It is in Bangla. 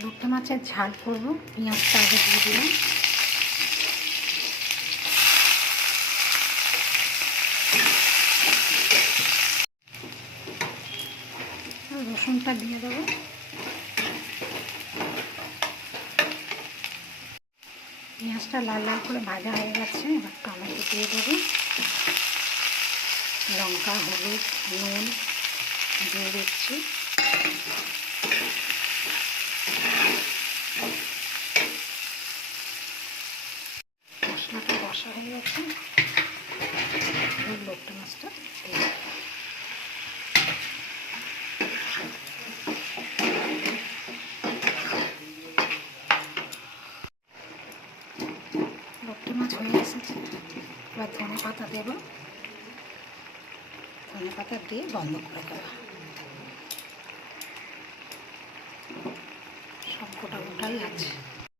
লোটে মাছের ঝাল করব। পেঁয়াজটা আগে দিয়ে দিলাম, রসুনটা দিয়ে দেবো। পেঁয়াজটা লাল লাল করে ভাজা হয়ে গেছে, এবার টমেটো দিয়ে দেবো, লঙ্কা, হলুদ, নুন দিয়ে দিচ্ছি। মশলাটা কষা হয়ে গেছে, লোটে মাছটা দিয়ে লোটে মাছ হয়ে এসেছে। এবার ধনে পাতা দেবো, ধনে পাতা দিয়ে বন্ধ করে দেবো। সব গোটা গোটাই আছে।